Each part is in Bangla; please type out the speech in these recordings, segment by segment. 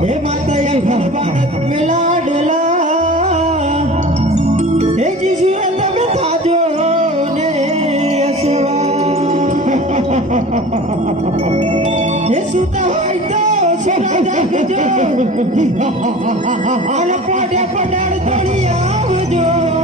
હે માતા એ ભરવાડ મેલા ડલા હે જીસુ તમે થાજો ને સેવા હે સુતા હોય તો આવજો અને પાડે પડાડ તણી આવજો.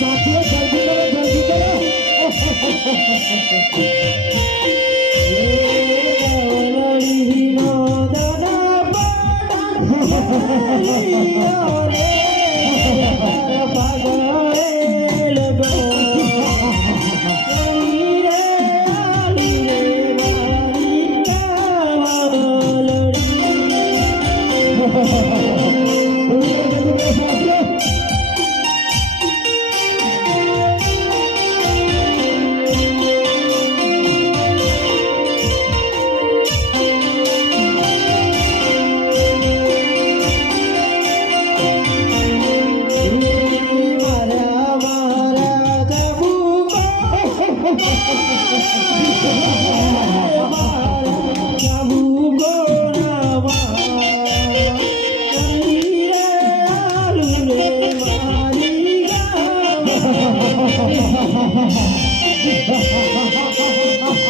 চাচিয়ে চাইবি করো চাইবি করো। Ha ha ha ha!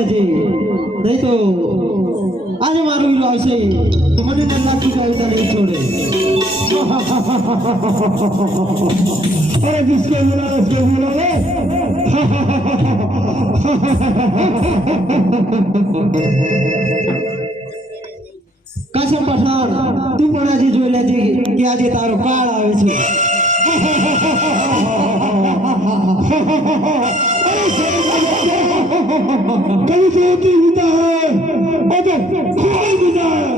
আছে তাই তো? আরে মানুষ রয়েছে তোমাদের আল্লাহ কি কবিতা নেই ছোড়ে আরে বিষ্কে বুলালে বিষ্কে বুলালে કાશમ પઠાણ તું પણ આજે જોઈ લેજે કે આજે તારો કાળ આવે છે અરે کیسے ہوتی ہے۔ اور تو کھول بھی جائے